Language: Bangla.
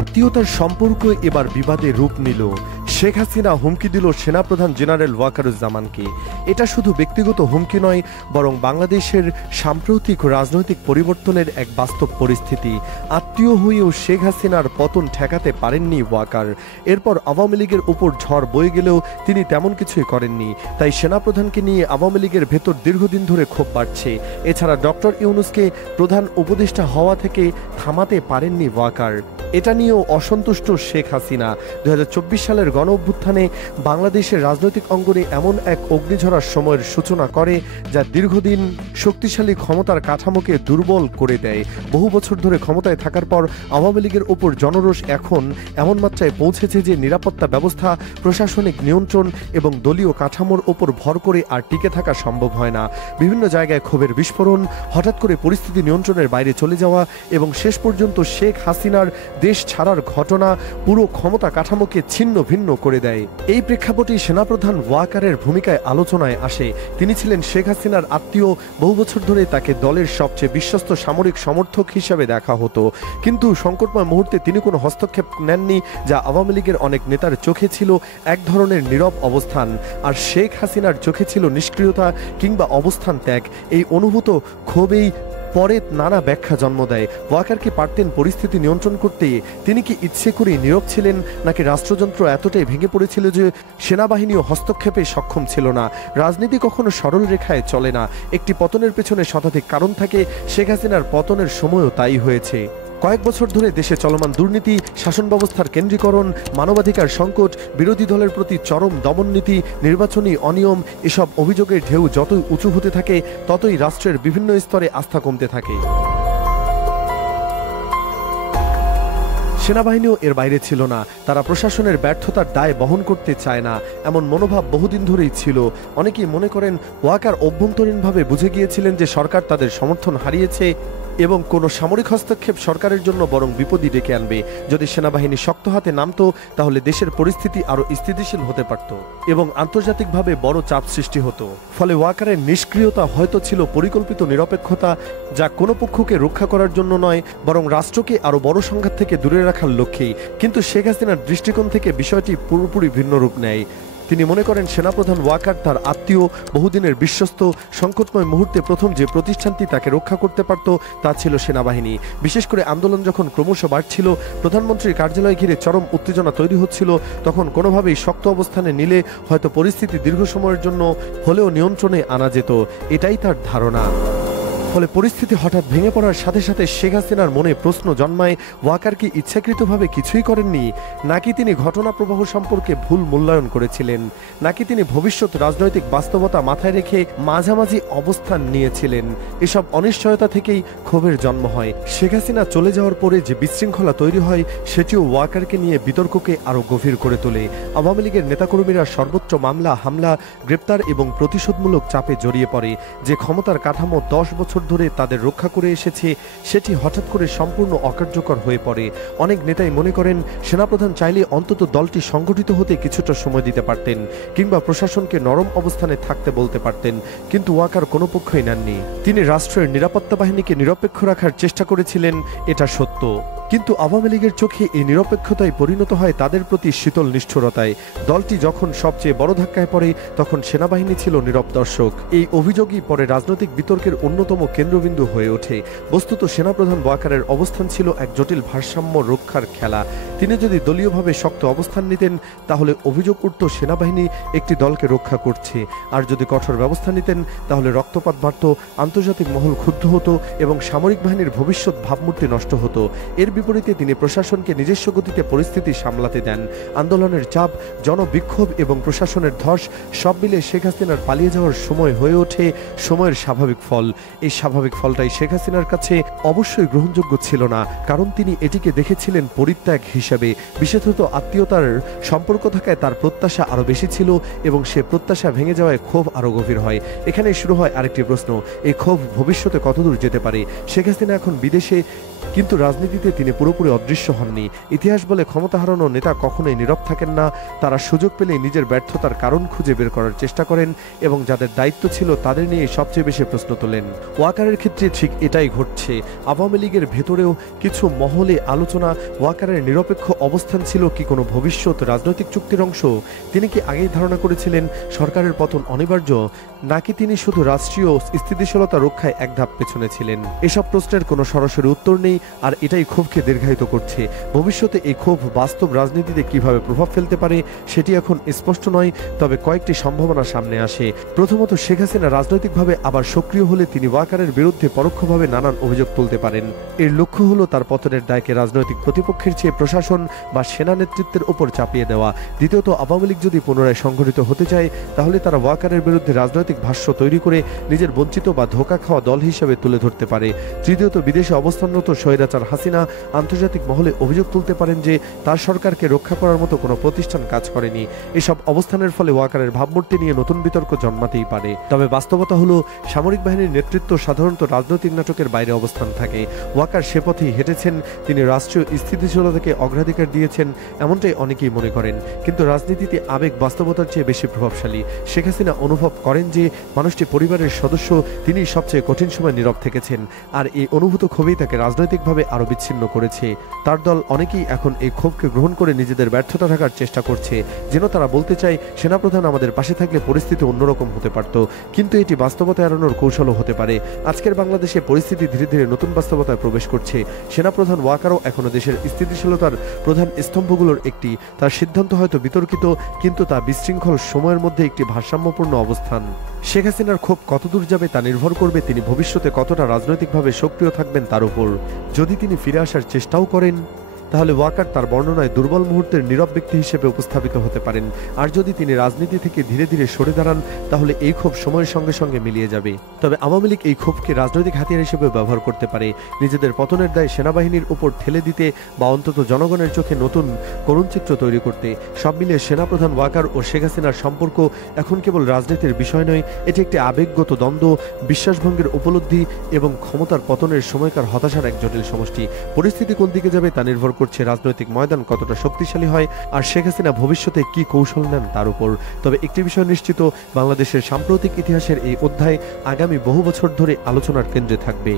আত্মীয়তার সম্পর্ক এবার বিবাদে রূপ নিল। শেখ হাসিনা হুমকি দিল সেনাপ্রধান জেনারেল ওয়াকারুজ্জামানকে। এটা শুধু ব্যক্তিগত হুমকি নয়, বরং বাংলাদেশের সাম্প্রতিক রাজনৈতিক পরিবর্তনের এক বাস্তব পরিস্থিতি। আত্মীয় হয়েও শেখ হাসিনার পতন ঠেকাতে পারেননি ওয়াকার। এরপর আওয়ামী লীগের উপর ঝড় বয়ে গেলেও তিনি তেমন কিছুই করেননি। তাই সেনাপ্রধানকে নিয়ে আওয়ামী লীগের ভেতর দীর্ঘদিন ধরে ক্ষোভ বাড়ছে। এছাড়া ডক্টর ইউনূসকে প্রধান উপদেষ্টা হওয়া থেকে থামাতে পারেননি ওয়াকার। এটা নিয়েও অসন্তুষ্ট শেখ হাসিনা। 2024 সালের গণ অভ্যুত্থানে বাংলাদেশের রাজনৈতিক অঙ্গনে এমন এক অগ্নিঝরার সময়ের সূচনা করে যা দীর্ঘদিন শক্তিশালী ক্ষমতার কাঠামোকে দুর্বল করে দেয়। বহু বছর ধরে ক্ষমতায় থাকার পর আওয়ামী লীগের ওপর জনরোষ এখন এমন মাত্রায় পৌঁছেছে যে নিরাপত্তা ব্যবস্থা, প্রশাসনিক নিয়ন্ত্রণ এবং দলীয় কাঠামোর ওপর ভর করে আর টিকে থাকা সম্ভব হয় না। বিভিন্ন জায়গায় ক্ষোভের বিস্ফোরণ, হঠাৎ করে পরিস্থিতি নিয়ন্ত্রণের বাইরে চলে যাওয়া এবং শেষ পর্যন্ত শেখ হাসিনার দেশ ছাড়ার ঘটনা পুরো ক্ষমতা কাঠামোকে ছিন্ন ভিন্ন করে দেয়। এই প্রেক্ষাপটেই সেনাপ্রধান ওয়াকারের ভূমিকায় আলোচনায় আসে। তিনি ছিলেন শেখ হাসিনার আত্মীয়। বহু বছর ধরে তাকে দলের সবচেয়ে বিশ্বস্ত সামরিক সমর্থক হিসেবে দেখা হতো। কিন্তু সংকটময় মুহূর্তে তিনি কোনো হস্তক্ষেপ নেননি, যা আওয়ামী লীগের অনেক নেতার চোখে ছিল এক ধরনের নীরব অবস্থান। আর শেখ হাসিনার চোখে ছিল নিষ্ক্রিয়তা কিংবা অবস্থান ত্যাগ। এই অনুভূত ক্ষোভেই পরে নানা ব্যাখ্যা জন্ম দেয়। ওয়াকার কি পারতেন পরিস্থিতি নিয়ন্ত্রণ করতে? তিনি কি ইচ্ছে করে নীরব ছিলেন, নাকি রাষ্ট্রযন্ত্র এতটাই ভেঙে পড়েছিল যে সেনাবাহিনীও হস্তক্ষেপে সক্ষম ছিল না? রাজনীতি কখনো সরল রেখায় চলে না। একটি পতনের পেছনে শতাধিক কারণ থাকে। শেখ হাসিনার পতনের সময়ও তাই হয়েছে। কয়েক বছর ধরে দেশে চলমান দুর্নীতি, শাসন ব্যবস্থার কেন্দ্রীকরণ, মানবাধিকার সংকট, বিরোধী দলের প্রতি চরম দমননীতি, নির্বাচনী অনিয়ম, এসব অভিযোগের ঢেউ যতই উঁচু হতে থাকে ততই রাষ্ট্রের বিভিন্ন স্তরে আস্থা কমতে থাকে। সেনাবাহিনীও এর বাইরে ছিল না। তারা প্রশাসনের ব্যর্থতার দায় বহন করতে চায় না, এমন মনোভাব বহুদিন ধরেই ছিল। অনেকেই মনে করেন ওয়াকার অভ্যন্তরীণভাবে বুঝে গিয়েছিলেন যে সরকার তাদের সমর্থন হারিয়েছে এবং কোনো সামরিক হস্তক্ষেপ সরকারের জন্য বরং বিপদই ডেকে আনবে। যদি সেনাবাহিনী শক্ত হাতে নামতো তাহলে দেশের পরিস্থিতি আরও স্থিতিশীল হতে পারত এবং আন্তর্জাতিকভাবে বড় চাপ সৃষ্টি হতো। ফলে ওয়াকারের নিষ্ক্রিয়তা হয়তো ছিল পরিকল্পিত নিরপেক্ষতা, যা কোনো পক্ষকে রক্ষা করার জন্য নয়, বরং রাষ্ট্রকে আরও বড় সংঘাত থেকে দূরে রাখার লক্ষ্যেই। কিন্তু শেখ হাসিনার দৃষ্টিকোণ থেকে বিষয়টি পুরোপুরি ভিন্ন রূপ নেয়। তিনি মনে করেন সেনাপ্রধান ওয়াকার তার আত্মীয়, বহুদিনের বিশ্বস্ত। সংকটময় মুহূর্তে প্রথম যে প্রতিষ্ঠানটি তাকে রক্ষা করতে পারত তা ছিল সেনাবাহিনী। বিশেষ করে আন্দোলন যখন ক্রমশ বাড়ছিল, প্রধানমন্ত্রীর কার্যালয় ঘিরে চরম উত্তেজনা তৈরি হচ্ছিল, তখন কোনোভাবেই শক্ত অবস্থানে নিলে হয়তো পরিস্থিতি দীর্ঘ সময়ের জন্য হলেও নিয়ন্ত্রণে আনা যেত, এটাই তার ধারণা। ফলে পরিস্থিতি হঠাৎ ভেঙে পড়ার সাথে সাথে শেখ হাসিনার মনে প্রশ্ন জন্মায়, ওয়াকার কি ইচ্ছাকৃতভাবে কিছুই করেননি, নাকি তিনি ঘটনা প্রবাহ সম্পর্কে ভুল মূল্যায়ন করেছিলেন, নাকি তিনি ভবিষ্যৎ রাজনৈতিক বাস্তবতা মাথায় রেখে মাঝামাঝি অবস্থান নিয়েছিলেন? এসব অনিশ্চয়তা থেকেই ক্ষোভের জন্ম হয়। শেখ হাসিনা চলে যাওয়ার পরে যে বিশৃঙ্খলা তৈরি হয় সেটিও ওয়াকারকে নিয়ে বিতর্ককে আরও গভীর করে তোলে। আওয়ামী লীগের নেতাকর্মীরা সর্বোচ্চ মামলা, হামলা, গ্রেপ্তার এবং প্রতিশোধমূলক চাপে জড়িয়ে পড়ে। যে ক্ষমতার কাঠামো 10 বছর ধরে তাদের রক্ষা করে এসেছে সেটি হঠাৎ করে সম্পূর্ণ অকার্যকর হয়ে পড়ে। অনেক নেতাই মনে করেন সেনাপ্রধান চাইলে অন্তত দলটি সংগঠিত হতে কিছুটা সময় দিতে পারতেন কিংবা প্রশাসনকে নরম অবস্থানে থাকতে বলতে পারতেন, কিন্তু ওয়াকার কোনো পক্ষই নেননি। তিনি রাষ্ট্রের নিরাপত্তা বাহিনীকে নিরপেক্ষ রাখার চেষ্টা করেছিলেন, এটা সত্য। কিন্তু আওয়ামী লীগের চোখে এই নিরপেক্ষতাই পরিণত হয় তাদের প্রতি শীতল নিষ্ঠুরতায়। দলটি যখন সবচেয়ে বড় ধাক্কায় পড়ে তখন সেনাবাহিনী ছিল নীরব দর্শক। এই অভিযোগই পরে রাজনৈতিক বিতর্কের অন্যতম কেন্দ্রবিন্দু হয়ে ওঠে। বস্তুত সেনাপ্রধান ওয়াকারের অবস্থান ছিল এক জটিল ভারসাম্য রক্ষার খেলা। তিনি যদি দলীয়ভাবে শক্ত অবস্থান নিতেন তাহলে অভিযোগ উঠত সেনাবাহিনী একটি দলকে রক্ষা করছে, আর যদি কঠোর ব্যবস্থা নিতেন তাহলে রক্তপাত বাড়ত, আন্তর্জাতিক মহল ক্ষুব্ধ হতো এবং সামরিক বাহিনীর ভবিষ্যৎ ভাবমূর্তি নষ্ট হতো। এর বিপরীতে তিনি প্রশাসনকে নিজস্ব গতিতে পরিস্থিতি সামলাতে দেন। আন্দোলনের চাপ, জনবিক্ষোভ এবং প্রশাসনের ধস সব মিলে শেখ হাসিনার পালিয়ে যাওয়ার সময় হয়ে ওঠে সময়ের স্বাভাবিক ফল। এই স্বাভাবিক ফলটাই শেখ হাসিনার কাছে অবশ্যই গ্রহণযোগ্য ছিল না, কারণ তিনি এটিকে দেখেছিলেন পরিত্যাগ হিসাবে। বিশেষত আত্মীয়তার সম্পর্ক থাকায় তার প্রত্যাশা আরও বেশি ছিল এবং সে প্রত্যাশা ভেঙে যাওয়ায় ক্ষোভ আরও গভীর হয়। এখানে শুরু হয় আরেকটি প্রশ্ন, এই ক্ষোভ ভবিষ্যতে কতদূর যেতে পারে? শেখ হাসিনা এখন বিদেশে, কিন্তু রাজনীতিতে তিনি তিনি পুরোপুরি অদৃশ্য হননি। ইতিহাস বলে ক্ষমতা হারানো নেতা কখনোই নীরব থাকেন না। তারা সুযোগ পেলেই নিজের ব্যর্থতার কারণ খুঁজে বের করার চেষ্টা করেন এবং যাদের দায়িত্ব ছিল তাদের নিয়ে সবচেয়ে বেশি প্রশ্ন তোলেন। ওয়াকারের ক্ষেত্রে ঠিক এটাই ঘটছে। আওয়ামী লীগের ভেতরেও কিছু মহলে আলোচনা, ওয়াকারের নিরপেক্ষ অবস্থান ছিল কি কোনো ভবিষ্যৎ রাজনৈতিক চুক্তির অংশ? তিনি কি আগেই ধারণা করেছিলেন সরকারের পতন অনিবার্য, নাকি তিনি শুধু রাষ্ট্রীয় স্থিতিশীলতা রক্ষায় এক ধাপ পেছনে ছিলেন? এসব প্রশ্নের কোনো সরাসরি উত্তর নেই, আর এটাই ক্ষোভকে দীর্ঘায়িত করছে। ভবিষ্যতে এই ক্ষোভ বাস্তব রাজনীতিতে কিভাবে প্রভাব ফেলতে পারে সেটি এখন স্পষ্ট নয়, তবে কয়েকটি সম্ভাবনা সামনে আসে। প্রথমত, শেখ হাসিনা রাজনৈতিকভাবে আবার সক্রিয় হলে তিনি ওয়াকারের বিরুদ্ধে পরোক্ষভাবে নানান অভিযোগ তুলতে পারেন। এর লক্ষ্য হলো তার পতনের দায়কে রাজনৈতিক প্রতিপক্ষের চেয়ে প্রশাসন বা সেনা নেতৃত্বের উপর চাপিয়ে দেওয়া। দ্বিতীয়ত, আওয়ামী লীগ যদি পুনরায় সংগঠিত হতে চায় তাহলে তারা ওয়াকারের বিরুদ্ধে রাজনৈতিক ভাষ্য তৈরি করে নিজের বঞ্চিত বা ধোঁকা খাওয়া দল হিসেবে তুলে ধরতে পারে। তৃতীয়ত, বিদেশে অবস্থানরত স্বৈরাচার হাসিনা আন্তর্জাতিক মহলে অভিযোগ তুলতে পারেন যে তার সরকারকে রক্ষা করার মতো কোনো প্রতিষ্ঠান কাজ করেনি। এসব অবস্থানের ফলে ওয়াকারের ভাবমূর্তি নিয়ে নতুন বিতর্ক জন্মাতেই পারে। তবে বাস্তবতা হলো, সামরিক বাহিনীর নেতৃত্ব সাধারণত রাজনৈতিক নাটকের বাইরে অবস্থান থাকে। ওয়াকার সে পথেই হেঁটেছেন। তিনি রাষ্ট্রীয় স্থিতিশীলতাকে অগ্রাধিকার দিয়েছেন, এমনটাই অনেকেই মনে করেন। কিন্তু রাজনীতিতে আবেগ বাস্তবতার চেয়ে বেশি প্রভাবশালী। শেখ হাসিনা অনুভব করেন যে মানুষটি পরিবারের সদস্য, তিনি সবচেয়ে কঠিন সময় নীরব থেকেছেন, আর এই অনুভূত ক্ষোভই তাকে রাজনৈতিকভাবে আরও বিচ্ছিন্ন করেছে। তার দল অনেকেই এখন এই ক্ষোভকে গ্রহণ করে নিজেদের ব্যর্থতা ঢাকার চেষ্টা করছে, যেন তারা বলতে চায় সেনাপ্রধান আমাদের পাশে থাকলে পরিস্থিতি অন্যরকম হতে পারত। কিন্তু এটি বাস্তবতা এড়ানোর কৌশলও হতে পারে। আজকের বাংলাদেশে পরিস্থিতি ধীরে ধীরে নতুন বাস্তবতায় প্রবেশ করছে। সেনাপ্রধান ওয়াকারও এখনো দেশের স্থিতিশীলতার প্রধান স্তম্ভগুলোর একটি। তার সিদ্ধান্ত হয়তো বিতর্কিত, কিন্তু তা বিশৃঙ্খল সময়ের মধ্যে একটি ভারসাম্যপূর্ণ অবস্থান। শেখ হাসিনার ক্ষোভ কতদূর যাবে তা নির্ভর করবে তিনি ভবিষ্যতে কতটা রাজনৈতিকভাবে সক্রিয় থাকবেন তার উপর। যদি তিনি ফিরে আসার চেষ্টাও করেন তাহলে ওয়াকার তার বর্ণনায় দুর্বল মুহূর্তের নীরব ব্যক্তি হিসেবে উপস্থাপিত হতে পারেন। আর যদি তিনি রাজনীতি থেকে ধীরে ধীরে সরে দাঁড়ান তাহলে এই ক্ষোভ সময়ের সঙ্গে সঙ্গে মিলিয়ে যাবে। তবে আওয়ামী লীগ এই ক্ষোভকে রাজনৈতিক হাতিয়ার হিসেবে ব্যবহার করতে পারে, নিজেদের পতনের দায় সেনাবাহিনীর উপর ঠেলে দিতে বা অন্তত জনগণের চোখে নতুন করুণ চিত্র তৈরি করতে। সব মিলিয়ে সেনাপ্রধান ওয়াকার ও শেখ হাসিনার সম্পর্ক এখন কেবল রাজনীতির বিষয় নয়, এটি একটি আবেগগত দ্বন্দ্ব, বিশ্বাসভঙ্গের উপলব্ধি এবং ক্ষমতার পতনের সময়কার হতাশার এক জটিল সমষ্টি। পরিস্থিতি কোন দিকে যাবে তা নির্ভর করছে রাজনৈতিক ময়দান কতটা শক্তিশালী হয় আর শেখ হাসিনা ভবিষ্যতে কি কৌশল নেন তার উপর। তবে একটি বিষয় নিশ্চিত, বাংলাদেশের সাম্প্রতিক ইতিহাসের এই অধ্যায় আগামী বহু বছর ধরে আলোচনার কেন্দ্রে থাকবে।